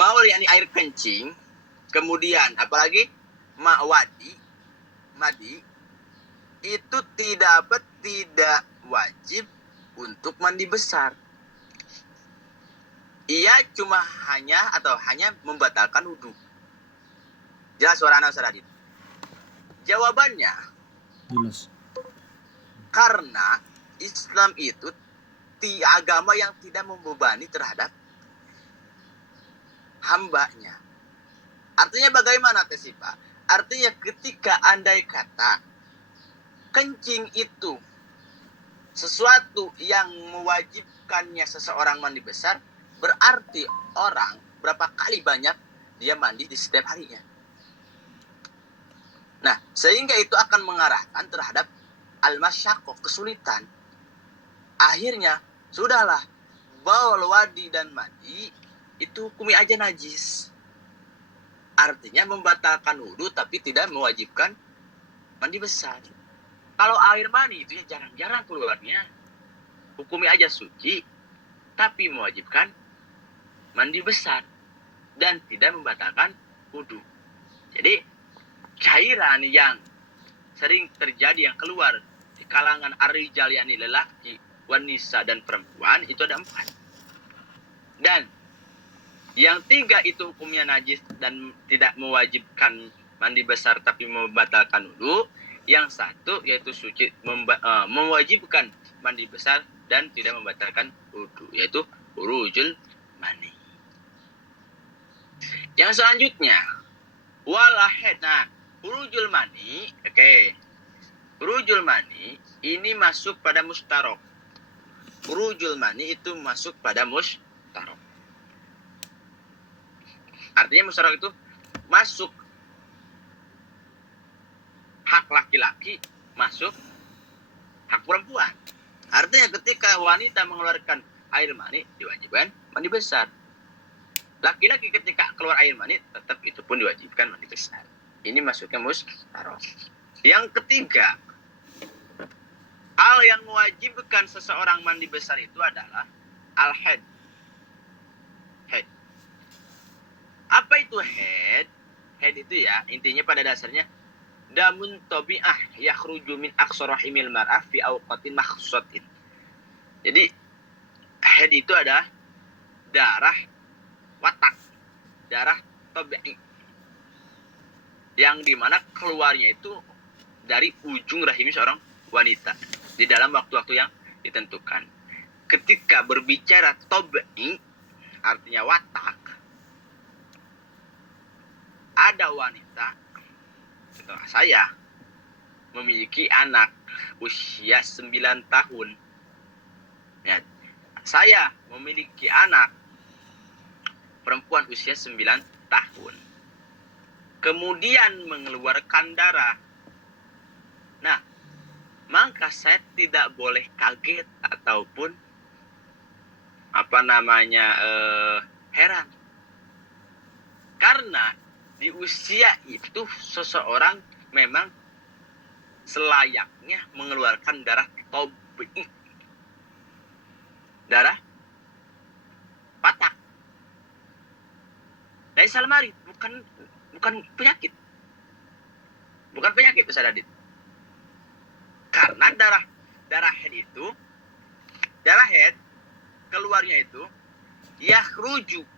baul yakni air kencing, kemudian apalagi madi, itu tidak wajib untuk mandi besar. Ia hanya membatalkan wudhu. Jelas suara anak Adit? Jawabannya, jelas. karena Islam itu agama yang tidak membebani terhadap hambanya. Artinya bagaimana Pak? Artinya ketika andai kata kencing itu sesuatu yang mewajibkannya seseorang mandi besar, berarti orang berapa kali banyak dia mandi di setiap harinya. Nah, sehingga itu akan mengarahkan terhadap al-masyaqqah, kesulitan. Akhirnya, sudahlah, baul, wadi, dan madi itu hukumi aja najis. Artinya membatalkan wudhu tapi tidak mewajibkan mandi besar. Kalau air mani itu ya jarang-jarang keluarnya, hukumi aja suci, tapi mewajibkan mandi besar dan tidak membatalkan wudhu. Jadi cairan yang sering terjadi yang keluar di kalangan ar-rijal yakni lelaki, wanita dan perempuan itu ada 4. Dan yang 3 itu hukumnya najis dan tidak mewajibkan mandi besar tapi membatalkan wudhu. Yang 1 yaitu suci mewajibkan mandi besar dan tidak membatalkan wudhu, yaitu khurujul mani. Yang selanjutnya walahed. Nah, khurujul mani, khurujul mani ini masuk pada mustarok. Khurujul mani itu masuk pada mustarok. Artinya mustarok itu masuk hak laki-laki, masuk hak perempuan. Artinya ketika wanita mengeluarkan air mani, diwajibkan mandi besar. Laki-laki ketika keluar air mani, tetap itu pun diwajibkan mandi besar. Ini masuknya mustarok. Yang ketiga, hal yang mewajibkan seseorang mandi besar itu adalah al-haid. Haid. Apa itu haid? Haid itu ya, intinya pada dasarnya damun tabi'ah yakhruju min aqsa rahimil mar'ah fi awqatin makhsusatin. Jadi haid itu adalah darah watak, darah tabi'i, yang dimana keluarnya itu dari ujung rahim seorang wanita di dalam waktu-waktu yang ditentukan. Ketika berbicara tabi'i, artinya watak, ada wanita setelah saya memiliki anak usia 9 tahun. Ya, saya memiliki anak perempuan usia 9 tahun. Kemudian mengeluarkan darah. Nah, maka saya tidak boleh kaget ataupun heran. Karena di usia itu seseorang memang selayaknya mengeluarkan darah tabi'i, darah watak. Dari salmari, bukan penyakit. Bukan penyakit, Ustaz Adit. Karena darah head keluarnya itu yakhruju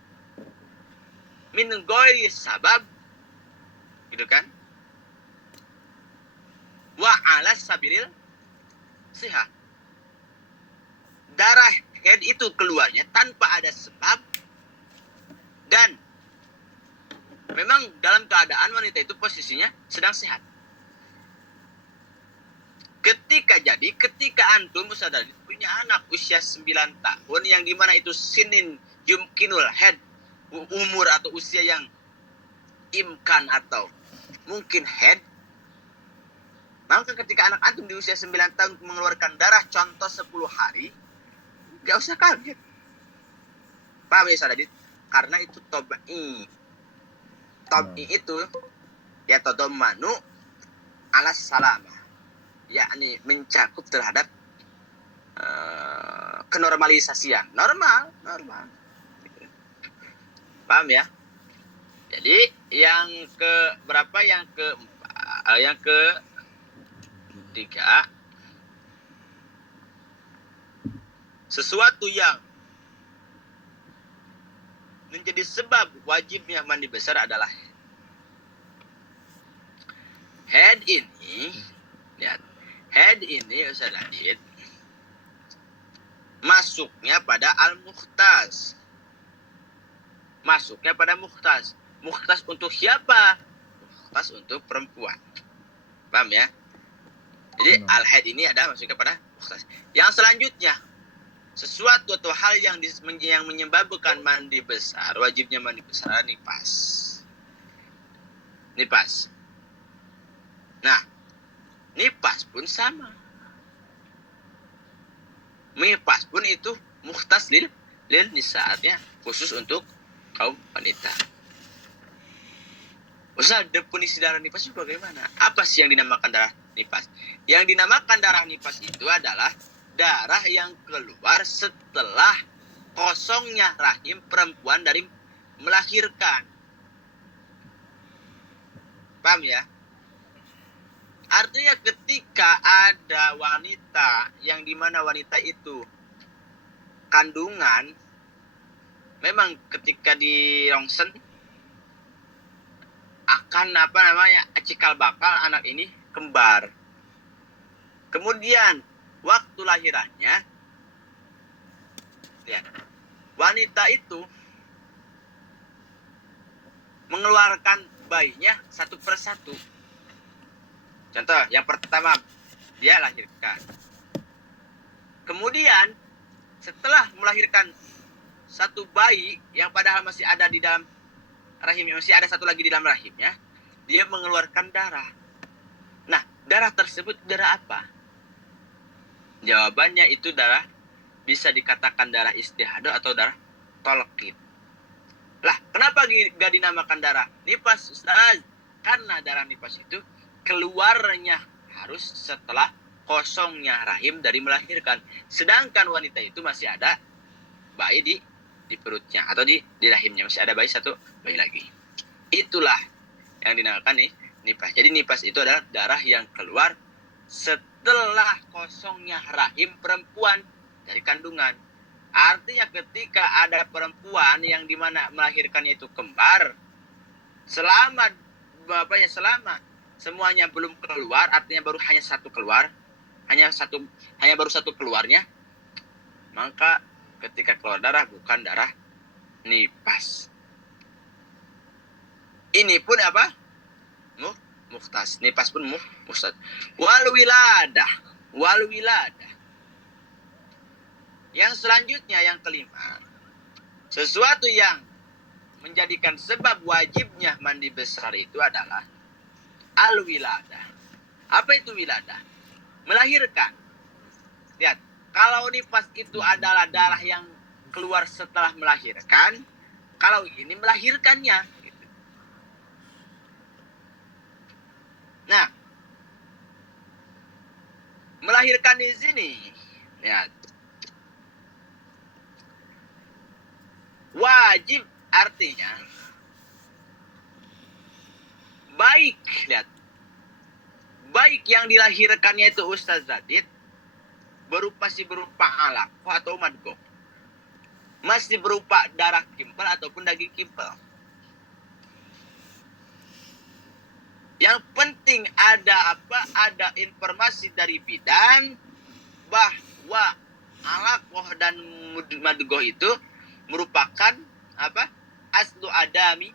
min ghairi sabab, gitu kan? Wa ala sabilil sihah. Darah head itu keluarnya tanpa ada sebab dan memang dalam keadaan wanita itu posisinya sedang sehat. Ketika antum sadar punya anak usia 9 tahun yang dimana itu sinin yumkinul head, umur atau usia yang imkan atau mungkin head, maka ketika anak antum di usia 9 tahun mengeluarkan darah contoh 10 hari, gak usah kaget. Paham ya Sadadit? Karena itu tabi'i. Tabi'i itu ya tadomanu alas salamah, yakni mencakup terhadap kenormalisasian. Normal. Paham ya? Jadi yang ke berapa? Yang ke tiga, sesuatu yang menjadi sebab wajibnya mandi besar adalah head ini. Lihat, head ini Ustaz Adit masuknya pada al-mukhtas. Masuknya pada mukhtas. Mukhtas untuk siapa? Mukhtas untuk perempuan. Paham ya? Jadi al-haid ini ada masuknya pada mukhtas. Yang selanjutnya, sesuatu atau hal yang menyebabkan mandi besar, wajibnya mandi besar, nifas. Nifas. Nah, nifas pun sama. Nifas pun itu mukhtas lil nisaatnya, khusus untuk kaum wanita. Ustaz, definisi darah nifas itu bagaimana? Apa sih yang dinamakan darah nifas? Yang dinamakan darah nifas itu adalah darah yang keluar setelah kosongnya rahim perempuan dari melahirkan. Paham ya? Artinya ketika ada wanita yang dimana wanita itu kandungan, memang ketika di rongsen akan cikal bakal anak ini kembar. Kemudian waktu lahirannya, lihat, wanita itu mengeluarkan bayinya satu persatu. Contoh, yang pertama dia lahirkan. Kemudian setelah melahirkan satu bayi yang padahal masih ada di dalam rahimnya, masih ada satu lagi di dalam rahimnya, dia mengeluarkan darah. Nah, darah tersebut darah apa? Jawabannya itu darah, bisa dikatakan darah istihadah atau darah tolqin. Lah, kenapa gak dinamakan darah nifas, Ustaz? Karena darah nifas itu keluarnya harus setelah kosongnya rahim dari melahirkan. Sedangkan wanita itu masih ada bayi di perutnya atau di rahimnya, masih ada satu bayi lagi. Itulah yang dinamakan nifas. Jadi nifas itu adalah darah yang keluar setelah kosongnya rahim perempuan dari kandungan. Artinya ketika ada perempuan yang dimana melahirkannya itu kembar, selama semuanya belum keluar, artinya baru hanya satu keluar, hanya baru satu keluarnya, maka ketika keluar darah bukan darah nifas. Ini pun apa? Mukhtas. Nifas pun mukhtas. Wal wiladah. Yang selanjutnya, yang kelima, sesuatu yang menjadikan sebab wajibnya mandi besar itu adalah al-wiladah. Apa itu wiladah? Melahirkan. Lihat, kalau nifas itu adalah darah yang keluar setelah melahirkan, kalau ini melahirkannya. Nah, melahirkan di sini, lihat, wajib artinya baik. Lihat, baik yang dilahirkannya itu Ustaz Zadid masih berupa alaqah atau madghah, masih berupa darah kimpel ataupun daging kimpel. Yang penting ada apa? Ada informasi dari bidan bahwa alaqah dan madghah itu merupakan apa? Aslu adami,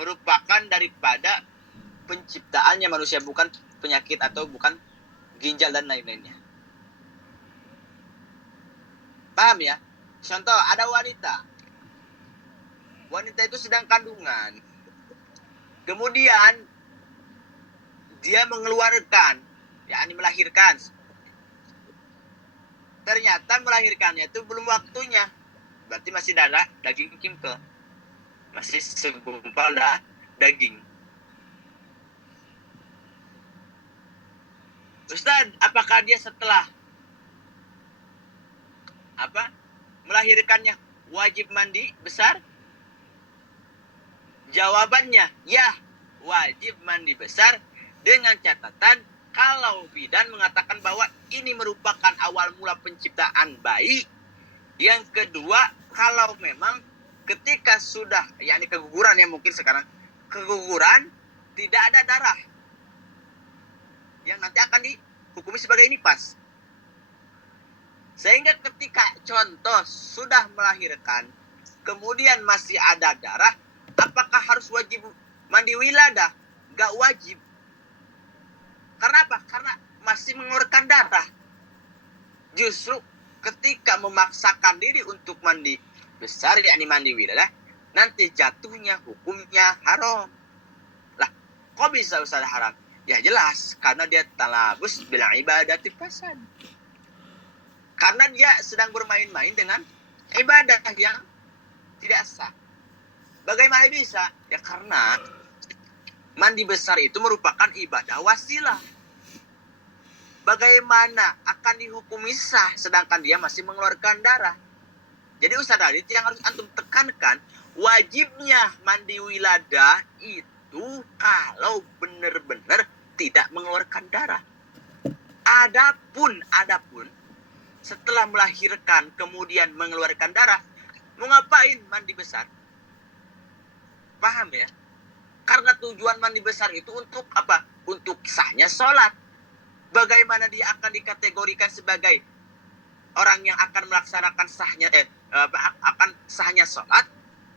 merupakan daripada penciptaannya manusia, bukan penyakit atau bukan ginjal dan lain-lainnya. Paham ya? Contoh, ada wanita itu sedang kandungan, kemudian dia mengeluarkan, yakni melahirkan. Ternyata melahirkannya itu belum waktunya, berarti masih darah daging kimpel, masih segumpal daging. Ustaz, apakah dia setelah melahirkannya wajib mandi besar? Jawabannya, ya, wajib mandi besar dengan catatan kalau bidan mengatakan bahwa ini merupakan awal mula penciptaan bayi. Yang kedua, kalau memang ketika sudah, yakni keguguran ya mungkin sekarang, keguguran tidak ada darah yang nanti akan dihukumi sebagai nifas. Sehingga ketika contoh sudah melahirkan, kemudian masih ada darah, apakah harus wajib mandi wiladah? Gak wajib. Karena apa? Karena masih mengeluarkan darah. Justru ketika memaksakan diri untuk mandi besar, yakni mandi wiladah, nanti jatuhnya hukumnya haram. Lah, kok bisa Ustaz haram? Ya jelas, karena dia talabus bil ibadati fasad. Karena dia sedang bermain-main dengan ibadah yang tidak sah. Bagaimana bisa? Ya karena mandi besar itu merupakan ibadah wasilah. Bagaimana akan dihukumi sah sedangkan dia masih mengeluarkan darah? Jadi Ustaz Adit yang harus antum tekankan, wajibnya mandi wiladah itu kalau benar-benar tidak mengeluarkan darah. Adapun setelah melahirkan kemudian mengeluarkan darah, mau ngapain mandi besar? Paham ya? Karena tujuan mandi besar itu untuk apa? Untuk sahnya sholat. Bagaimana dia akan dikategorikan sebagai orang yang akan melaksanakan akan sahnya sholat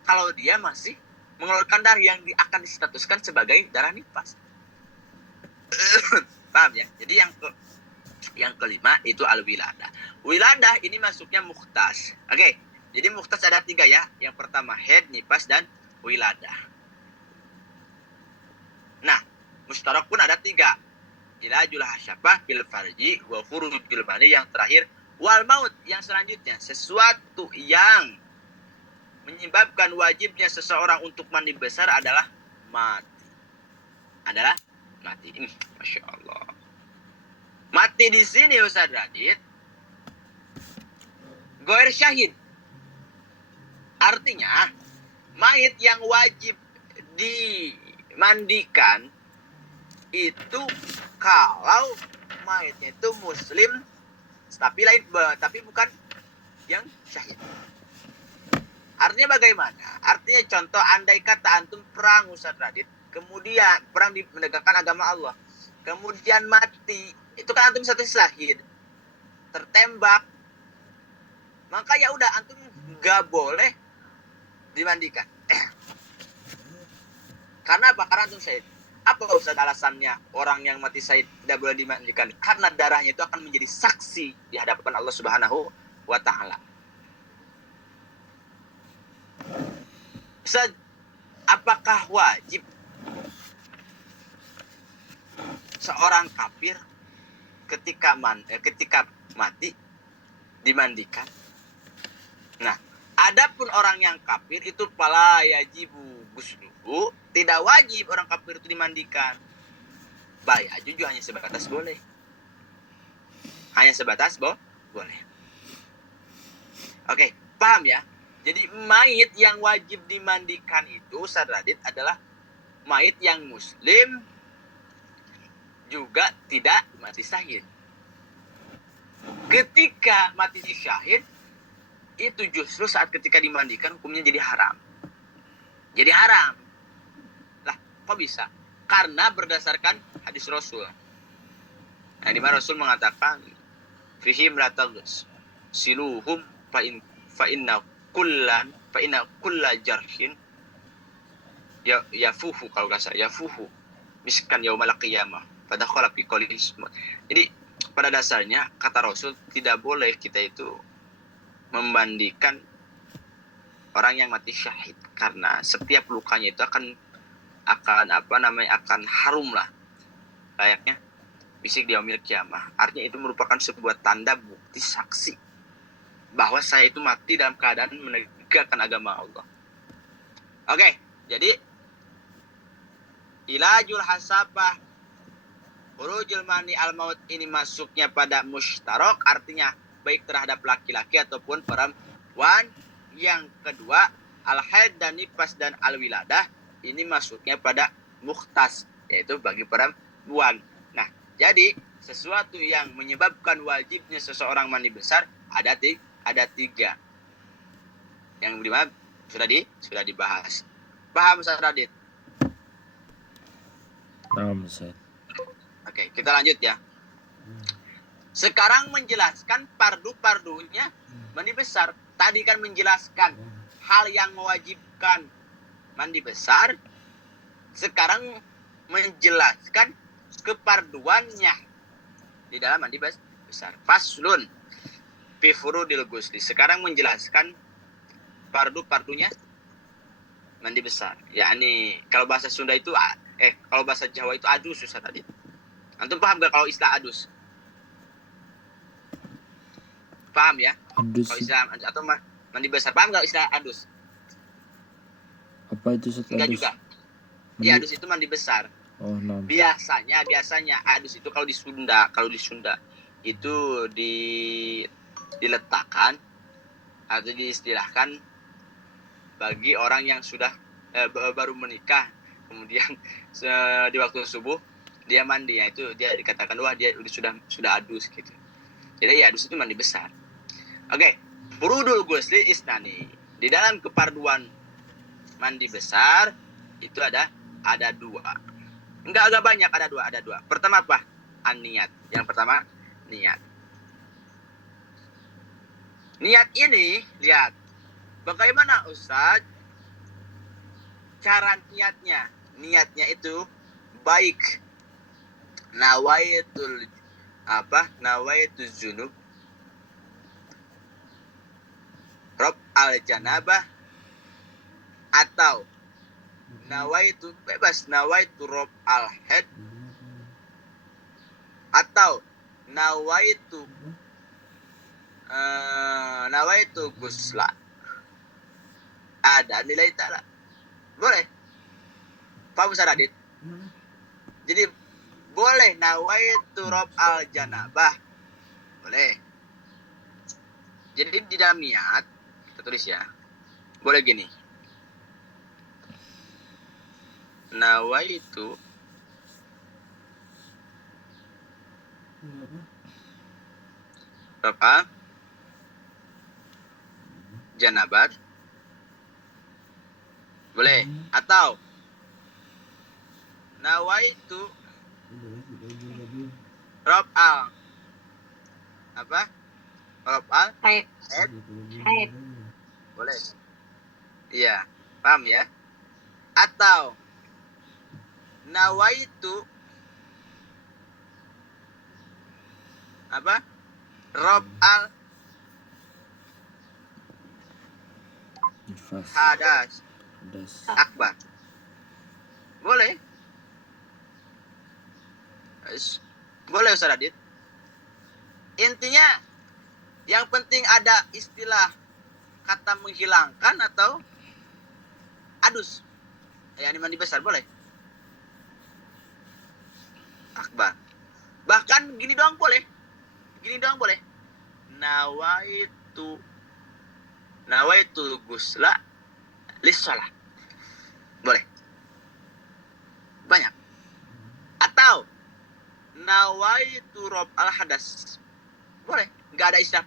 kalau dia masih mengeluarkan darah yang akan distatuskan sebagai darah nifas? Paham ya? Jadi yang kelima itu al-wiladah. Wiladah ini masuknya mukhtas. Oke, jadi mukhtas ada 3 ya. Yang pertama haid, nifas, dan wiladah. Nah, mustarak pun ada 3. Ilajul hasyafah fil farji wa furujul mani, yang terakhir wal maut, yang selanjutnya sesuatu yang menyebabkan wajibnya seseorang untuk mandi besar adalah mati. Masya Allah. Mati di sini Ustaz Radit, goer syahid. Artinya, mayit yang wajib dimandikan itu kalau mayitnya itu muslim, tapi bukan yang syahid. Artinya bagaimana? Artinya contoh, andai kata antum perang Ustaz Radit, kemudian perang menegakkan agama Allah, kemudian mati, itu kan antum satu syahid, tertembak, maka ya udah antum nggak boleh dimandikan. Karena apa? Karena antum syahid. Apa Ustaz alasannya orang yang mati syahid tidak boleh dimandikan? Karena darahnya itu akan menjadi saksi di hadapan Allah Subhanahu wa Ta'ala. Ustaz, apakah wajib seorang kafir ketika mati dimandikan? Nah, adapun orang yang kafir itu fala yajibu ghusluhu, tidak wajib orang kafir itu dimandikan. Bayaju hanya sebatas boleh. Hanya sebatas boleh. Oke, paham ya? Jadi mayit yang wajib dimandikan itu Ustaz Radit adalah mayit yang muslim juga tidak mati syahid. Ketika mati syahid itu justru saat ketika dimandikan hukumnya jadi haram. Jadi haram. Lah, kok bisa? Karena berdasarkan hadis Rasul. Nah, di mana Rasul mengatakan fihim la taghus siluhum fa inna kulla jarhin yafuhu, kalau enggak salah yafuhu miskan yaumal qiyamah pada khala fi qawli. Jadi pada dasarnya kata Rasul tidak boleh kita itu membandingkan orang yang mati syahid, karena setiap lukanya itu akan harum lah, layaknya bisik di yaumil qiyamah. Artinya itu merupakan sebuah tanda bukti saksi bahwa saya itu mati dalam keadaan menegakkan agama Allah. Oke, jadi ilajul hasabah urujul mani al maut ini masuknya pada mushtarok, artinya baik terhadap laki-laki ataupun perempuan. Yang kedua al haid dan nifas dan al wiladah ini masuknya pada mukhtas, yaitu bagi perempuan. Nah, jadi sesuatu yang menyebabkan wajibnya seseorang mandi besar ada 3. Yang dimana sudah dibahas. Paham, Ustaz Radit? Paham, Ustaz. Oke, kita lanjut ya. Sekarang menjelaskan fardu-fardunya mandi besar. Tadi kan menjelaskan hal yang mewajibkan mandi besar. Sekarang menjelaskan keparduannya di dalam mandi besar. Faslun fi furudil ghusli. Sekarang menjelaskan fardu-fardunya mandi besar. Yakni kalau bahasa Sunda itu kalau bahasa Jawa itu adus, Ustaz tadi. Antum paham gak kalau istilah adus? Paham ya? Adus. Kalau istilah atau mandi besar, paham gak istilah adus? Apa itu, Ustaz? Enggak juga. Iya, adus itu mandi besar. Oh, nah. Biasanya adus itu kalau di Sunda itu diletakkan atau diistilahkan bagi orang yang sudah baru menikah, kemudian di waktu subuh dia mandi, ya itu dia dikatakan wah dia sudah adus gitu. Jadi ya adus itu mandi besar. Oke, furudul ghusli isnani. Di dalam keparduan mandi besar itu ada 2. Enggak agak banyak, ada dua. Pertama apa? An-niyat. Yang pertama niat. Niat ini, lihat. Bagaimana Ustaz cara niatnya? Niatnya itu baik. Nawaitul junub rob al-janabah atau nawaitu bebas, nawaitu rob al-head atau nawaitu gusla. Ada nilai ta'ala. Boleh. Paham, Ustaz Radit? Jadi boleh nawaitu rob al-janabah. Boleh. Jadi di dalam niat kita tulis ya. Boleh gini. Nawaitu rob al-janabat. Boleh. Atau nawaitu rob al haid. Boleh. Iya, paham ya? Atau nawaitu rob al hadas akbar. Boleh. Boleh, Ustaz Radit. Intinya yang penting ada istilah kata menghilangkan atau adus. Ini mandi besar boleh. Akbar. Bahkan gini doang boleh. Nawaitu gusla lissalah. Boleh. Banyak. Atau nawaitu rob al hadas. Boleh. Enggak ada istilah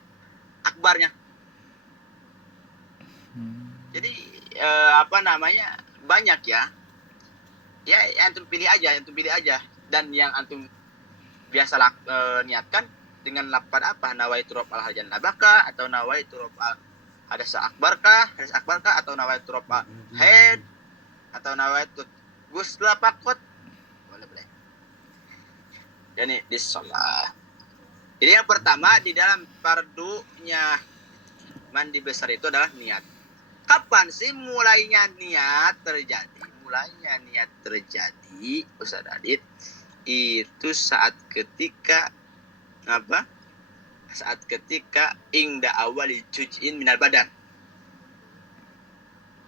akbarnya. Jadi banyak ya. Ya antum pilih aja. Dan yang antum biasa niatkan dengan lafaz apa? Nawaitu rob al janabaka atau nawaitu rob al hadas akbarkah atau nawaitu rob al haid atau nawaitu gusla pakot. Boleh. Jadi di sholat. Jadi yang pertama di dalam fardunya mandi besar itu adalah niat. Kapan sih mulainya niat terjadi? Ustaz Adit, itu saat ketika ingda awali juz'in minal badan.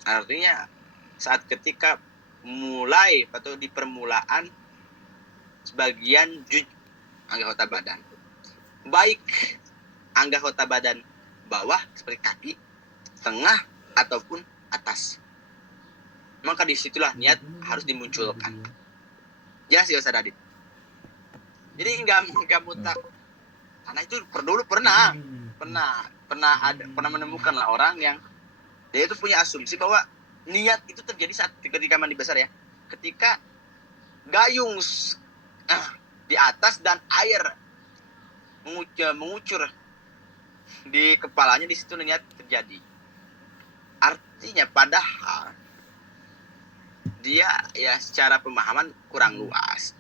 Artinya saat ketika mulai atau di permulaan sebagian anggota badan. Baik anggota badan bawah seperti kaki, tengah ataupun atas. maka disitulah niat harus dimunculkan. Jelas ya Ustaz Adit? Jadi nggak mutlak. Karena itu dulu pernah menemukan lah orang yang dia itu punya asumsi bahwa niat itu terjadi saat ketika mandi besar ya. Ketika gayung di atas dan air mengucur di kepalanya, di situ niat terjadi. Artinya padahal dia ya secara pemahaman kurang luas.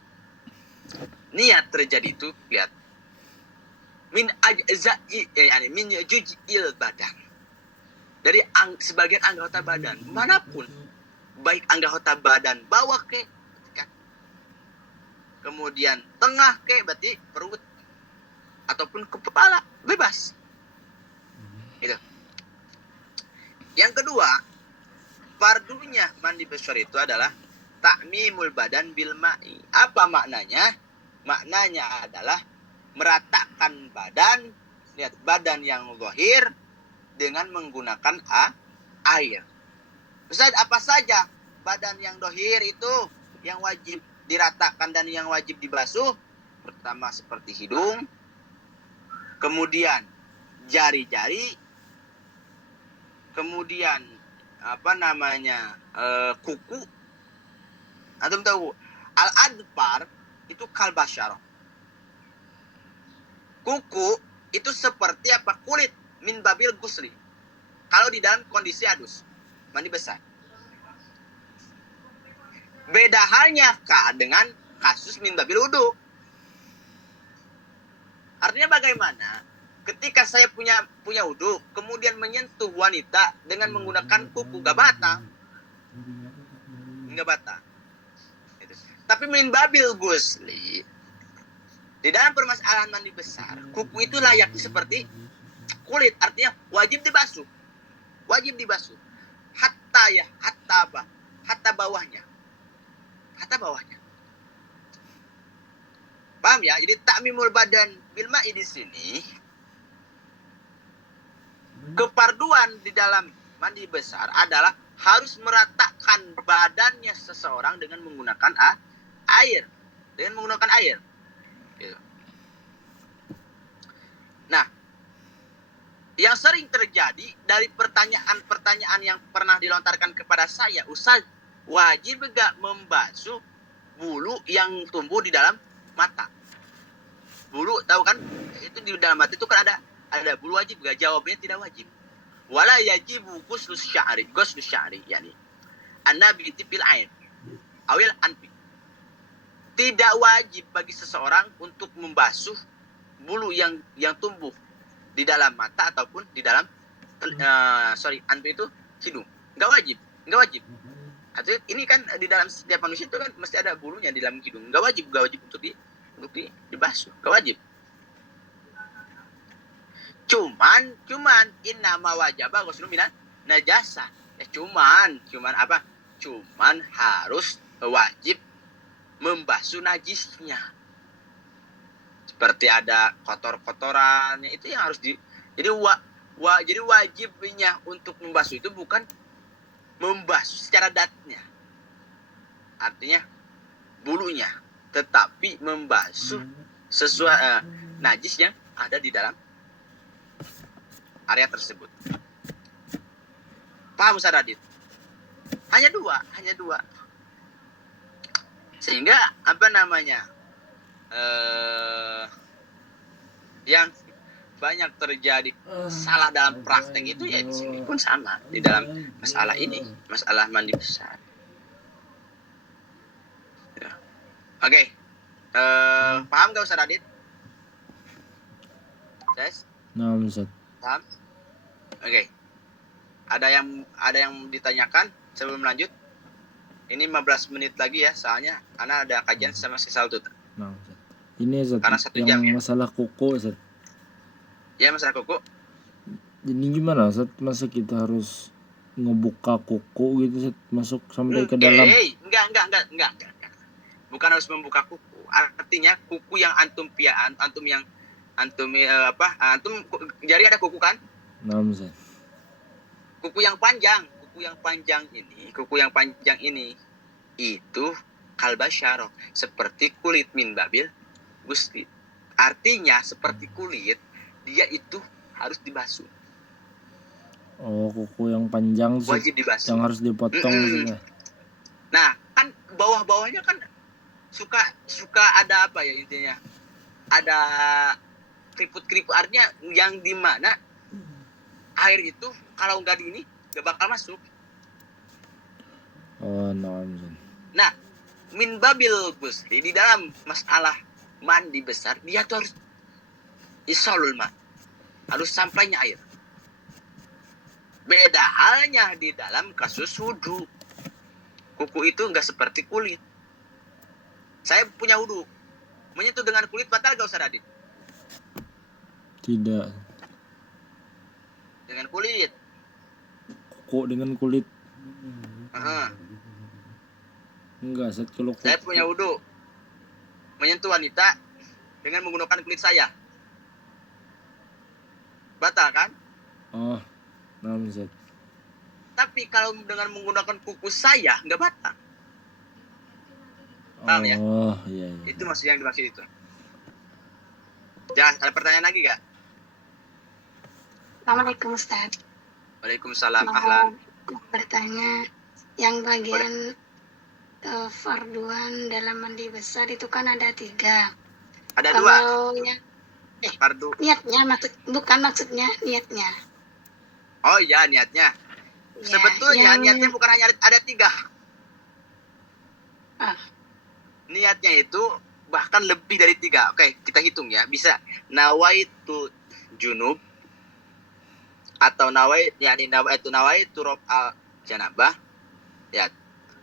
Niat terjadi itu lihat min juz'il badan, dari sebagian anggota badan manapun, baik anggota badan bawah ke kemudian tengah ke berarti perut ataupun kepala, bebas. Itu. Yang kedua, fardunya mandi besar itu adalah ta'mimul badan bil ma'i. Apa maknanya? Maknanya adalah meratakan badan, lihat badan yang zahir dengan menggunakan air. Ustaz, apa saja badan yang zahir itu yang wajib diratakan dan yang wajib dibasuh? Pertama seperti hidung, kemudian jari-jari, kemudian kuku. Antum tahu al-adfar itu kalbasyarah. Kuku itu seperti kulit min babil gusli. Kalau di dalam kondisi adus, mandi besar. Beda halnya dengan kasus min babil wudu. Artinya bagaimana? Ketika saya punya wudu, kemudian menyentuh wanita dengan menggunakan kuku, gak batal. Nggak batal. Tapi min babil gusli, di dalam permasalahan mandi besar, kuku itu layak seperti kulit. Artinya wajib dibasuh. Wajib dibasuh. Hatta bawahnya. Paham ya? Jadi ta'mimul badan bil ma'i di sini, keparduan di dalam mandi besar adalah harus meratakan badannya seseorang dengan menggunakan air. Nah, yang sering terjadi dari pertanyaan-pertanyaan yang pernah dilontarkan kepada saya, Ustaz, wajib gak membasuh bulu yang tumbuh di dalam mata? Bulu, tahu kan? Itu di dalam mata itu kan ada bulu, wajib gak? Jawabnya tidak wajib. Wala yajibu ghuslus sya'ri, yani an-nabi fil ain awil anfi. Tidak wajib bagi seseorang untuk membasuh bulu yang tumbuh di dalam mata ataupun di dalam anfi itu hidung. Enggak wajib. Artinya ini kan di dalam setiap manusia itu kan mesti ada bulunya di dalam hidung. Enggak wajib untuk dibasuh. Enggak wajib. Cuman innama wajaba ghuslu minan najasah. Cuman apa? Cuman harus wajib membasuh najisnya. Seperti ada kotor-kotorannya, itu yang harus jadi wajibnya untuk membasuh itu bukan membasuh secara datnya. Artinya bulunya, tetapi membasuh sesuai najis yang ada di dalam area tersebut. Paham Ustaz Radit? Hanya dua. Sehingga yang banyak terjadi salah dalam praktek itu ya di sini pun sama, di dalam masalah ini, masalah mandi besar. Ya. Oke. Paham gak Ustaz Radit? Yes? Nah, Ustaz. Paham? Oke. Ada yang ditanyakan sebelum lanjut? Ini 15 menit lagi ya, soalnya Ana ada kajian sama si Saltut. Nah, Ustaz. Ini Ustaz, karena 1 jam ya. Masalah kuku Ustaz. Ya, masalah kuku. Jadi gimana Ustaz? Masa kita harus ngebuka kuku gitu Ustaz, masuk sampai ke dalam? Enggak. Bukan harus membuka kuku. Artinya kuku yang antum jari ada kuku kan? Nah, Ustaz. Kuku yang panjang, kuku kuku yang panjang ini itu kalbasyarah, seperti kulit min babil gusti. Artinya seperti kulit, dia itu harus dibasuh. Oh, kuku yang panjang tuh, Wajib dibasuh. yang harus dipotong maksudnya. Nah, kan bawah-bawahnya kan suka ada apa ya intinya? Ada keriput-keriput, artinya yang dimana air itu kalau nggak ini nggak bakal masuk. Oh, nonton. Nah, min babil gusti, di dalam masalah mandi besar dia tuh harus isolul ma, harus sampainya air. Beda halnya di dalam kasus wudu. Kuku itu nggak seperti kulit. Saya punya wudu, menyentuh dengan kulit batal gak Ustaz Adit? Tidak. Dengan kulit. Kuku dengan kulit. Uh-huh. Enggak, Ustaz, kalau kuku. Saya punya wudu, menyentuh wanita dengan menggunakan kulit saya, batal kan? Oh, nonton, Ustaz. Tapi kalau dengan menggunakan kuku saya nggak batal. Paham ya? Oh, iya. Itu maksud yang dimaksud itu. Jangan ada pertanyaan lagi gak? Assalamualaikum Ustaz. Waalaikumsalam. Mau Ahlan. bertanya, yang bagian farduan dalam mandi besar itu kan ada 3. Ada Kalau 2 yang fardu. niatnya maksudnya niatnya. Oh iya, niatnya. Ya, Sebetulnya yang- niatnya bukan hanya ada 3. Ah. Niatnya itu bahkan lebih dari 3. Oke, kita hitung ya. Bisa nawaitu junub atau nawaitu rob al janabah. Ya.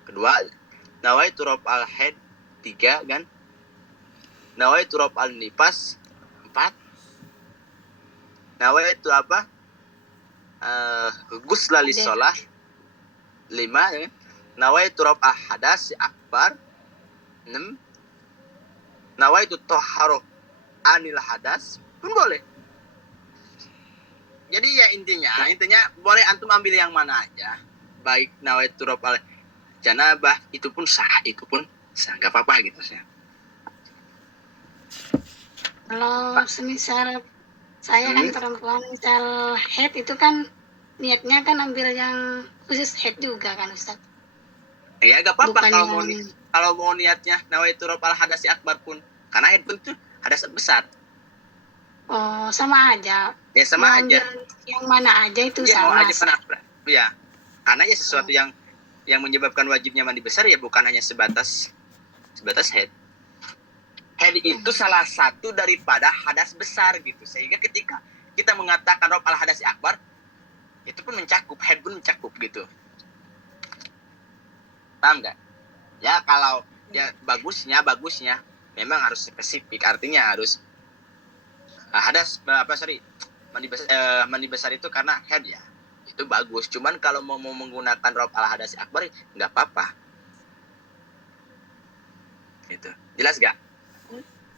Kedua, nawaitu rob al haid 3 kan. Nawaitu rob al nifas 4. Nawaitu apa? Ghusla lis-shalah 5 ya. Nawaitu rob al hadas akbar 6. Nawaitu toharo anil hadas pun boleh. Jadi ya intinya boleh antum ambil yang mana aja. Baik nawaitu rob al janabah itu pun sah, nggak apa-apa gitu sih. Kalau semisal saya kan perempuan, misal head itu kan niatnya kan ambil yang khusus head juga kan Ustaz. Ya nggak apa-apa Bukan kalau mau niatnya nawaitu rob al hadasi akbar pun, karena head pun tuh hadas besar. Oh, sama aja. Ya sama Mau aja. ambil yang mana aja itu Ya mau sama. aja pernah. Ya. Karena ya sesuatu yang menyebabkan wajibnya mandi besar ya bukan hanya sebatas head. Head itu salah satu daripada hadas besar gitu. Sehingga ketika kita mengatakan rob al hadasi akbar, itu pun mencakup, head pun mencakup gitu. Paham nggak? Ya kalau ya bagusnya memang harus spesifik, artinya harus mandi besar itu karena head ya. Itu bagus. Cuman kalau mau menggunakan rob al hadasi akbar nggak apa-apa. Gitu. Jelas gak?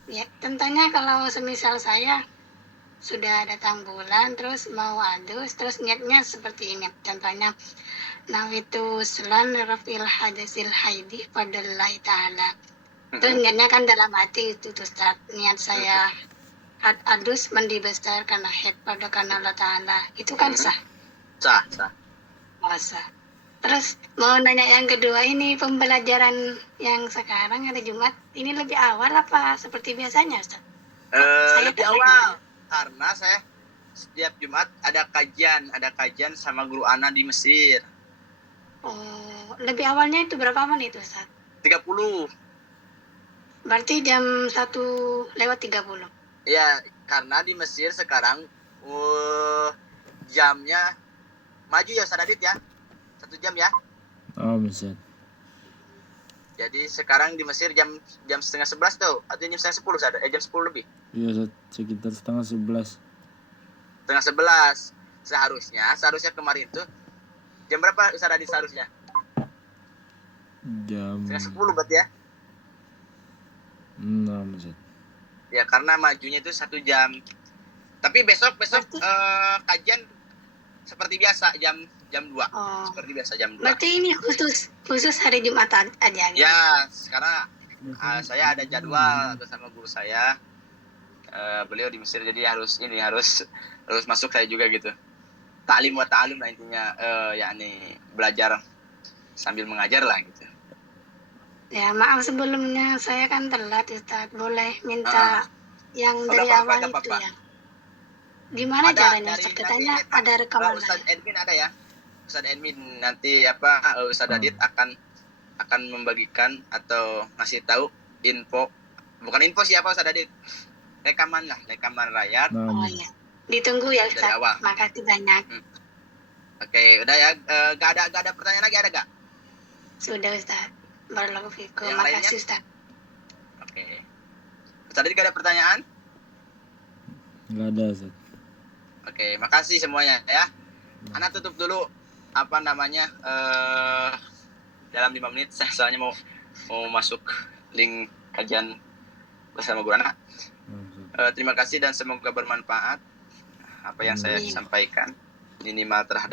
Ya, tentunya kalau semisal saya sudah datang bulan terus mau adus, terus niatnya seperti ini. Contohnya nawitu sulan rafil hadasil haidi fadallahi ta'ala. Terus niatnya kan dalam hati itu tuh Ustaz. Niat saya adus mandi besar karena head pada karena Allah Ta'ala. Itu kan sah. Sah. Masa. Terus mau nanya yang kedua, ini pembelajaran yang sekarang hari Jumat ini lebih awal apa seperti biasanya Ustaz? Lebih awal karena saya setiap Jumat ada kajian sama guru Ana di Mesir. Oh, lebih awalnya itu berapa menit Ustaz? 30. Berarti jam 1:30. Ya, karena di Mesir sekarang jamnya maju ya Ustaz Adit ya. 1 jam ya. Oh, Ustaz. Jadi sekarang di Mesir jam 10:30 tuh, atau jam 10:30 jam 10 lebih. Iya, Ustaz, sekitar 10:30. 10:30. Seharusnya kemarin tuh jam berapa Ustaz Adit seharusnya? Jam 10:30 berarti ya. 6, Ustaz. Ya karena majunya itu 1 jam. Tapi besok kajian seperti biasa jam jam 2. Oh. Seperti biasa jam 2. Berarti ini khusus hari Jumat aja gitu. Ya, karena saya ada jadwal bersama guru saya. Beliau di Mesir, jadi harus masuk saya juga gitu. Ta'lim wa ta'alum lah intinya, yakni belajar sambil mengajar lah gitu. Ya, maaf sebelumnya saya kan telat Ustaz. Boleh minta yang Oh, dari nggak awal apa-apa, itu nggak ya. Gimana Ada caranya dari Ustaz? nanti Katanya ada rekaman Ustaz ya. Edwin ada ya. Ustaz Edwin nanti Ustaz Hmm. Adit akan membagikan atau ngasih tahu bukan info siapa Ustaz Adit. Rekaman rakyat Nah, Oh ya. Ditunggu ya dari Ustaz. awal. Makasih banyak. Oke, udah ya. Gak ada pertanyaan lagi, ada gak? Sudah Ustaz. Barakallahu fikum. Yang lainnya? Makasih Ustaz. Oke. Ustaz Adit gak ada pertanyaan? nggak ada Ustaz. Oke, makasih semuanya ya. Ana tutup dulu dalam 5 menit saya soalnya mau masuk link kajian bersama guru anak. Terima kasih dan semoga bermanfaat apa yang saya Amin. sampaikan, minimal terhadap